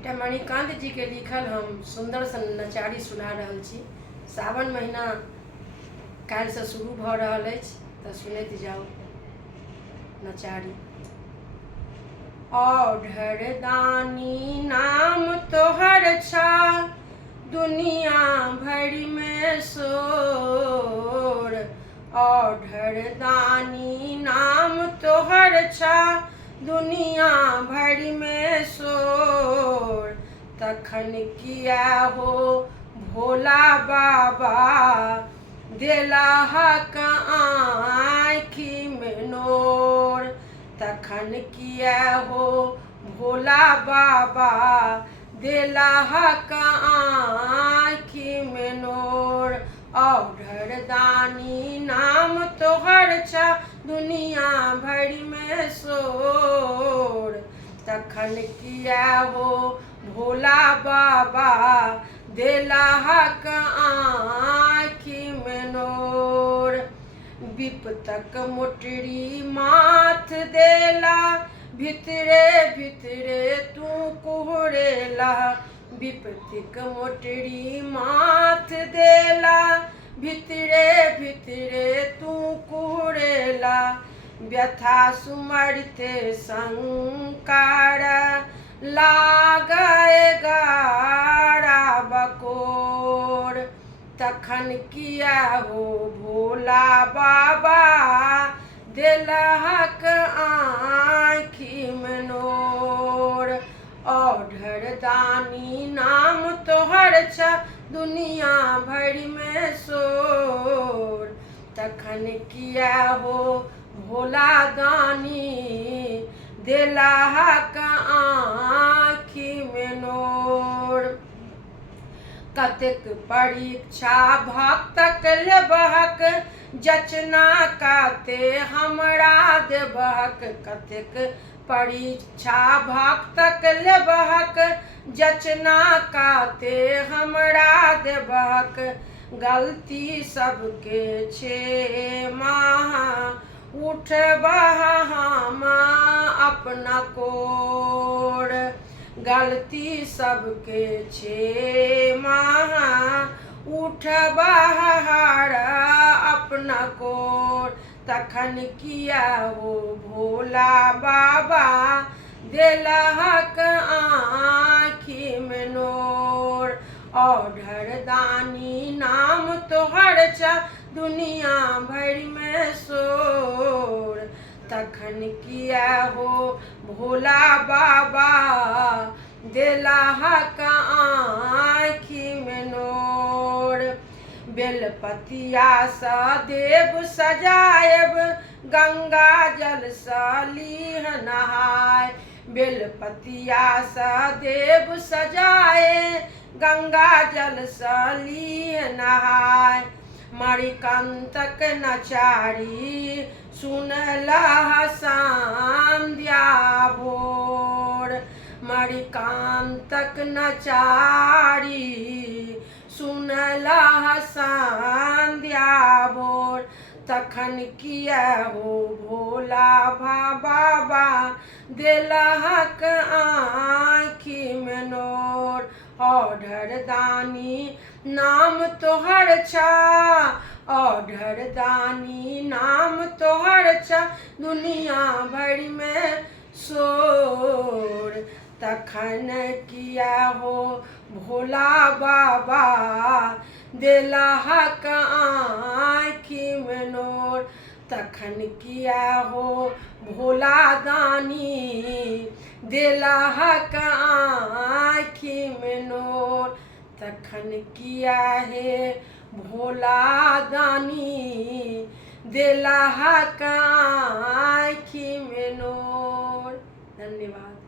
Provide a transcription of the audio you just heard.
एकटा मणिकांत जी के लिखल हम सुंदर सन नचारी सुना रहल छी। सावन महीना काल्हि से शुरू भ रहल अछि तऽ सुनैत जाउ नचारी। औढ़र दानी नाम तोहर छा दुनिया भरि में शोर। औढ़र दानी नाम तोहर छा दुनिया भरि में शोर। तखन किया हो भोला बाबा देलाहक आँखि में नोर। तखन किया हो भोला बाबा देलाहक आँखि में नोर। औढ़र दानी नाम तोहर छा दुनिया भरि में शोर। तखन किया हो भोला बाबा देलाहक आँखि में नोर। विपतक मोटरी माथ देला भितरे भितरे तू कुहरेला। विपतिक मोटरी माथ देला भितरे भितरे तू कुहरेला। व्यथा सुमरते संकार लागय गारा बकोर। तखन किया हो भोला बाबा देलहक आँखि में नोर। औढ़र दानी नाम तोहर छा दुनिया भरि में शोर। तखन किया हो भोला दानी देलाहक आँखि में नोर। कतेक परीक्षा भक्तक लेबहक जचना काते हमरा देबहक। कतेक परीक्षा भक्तक लेबहक जचना काते हमरा देबहक। गलती सबके क्षमा उठबह हम अपना कोर। गलती सबके क्षमा उठबह अपना कोर। तखन किया हो भोला बाबा देलहक आँखि में नोर। औढ़र दानी नाम तोहर छा दुनिया भरि में शोर। तखन किया हो भोला बाबा देलाहक आँखि में नोर। बेलपतिया सा देव सजायब गंगा जल सा लीह नहाय। बेलपतिया सा देव सजाए गंगा जल सा लीह नहाय। मणिकांतक नचारी सुनलह संध्या भोर। मणिकांतक नचारी सुनलह संध्या भोर। तखन किया हो भोला बाबा देलहक आँखि में नोर। औढ़र दानी नाम तोहर छा औढ़र दानी नाम तोहर छा दुनिया भरि में शोर। तखन किया हो भोला बाबा देलहक आँखि में नोर। तखन किया हो भोला दानी देलहक आँखि में नोर। तखन किया है भोला दानी देलहक आँखि में नोर। धन्यवाद।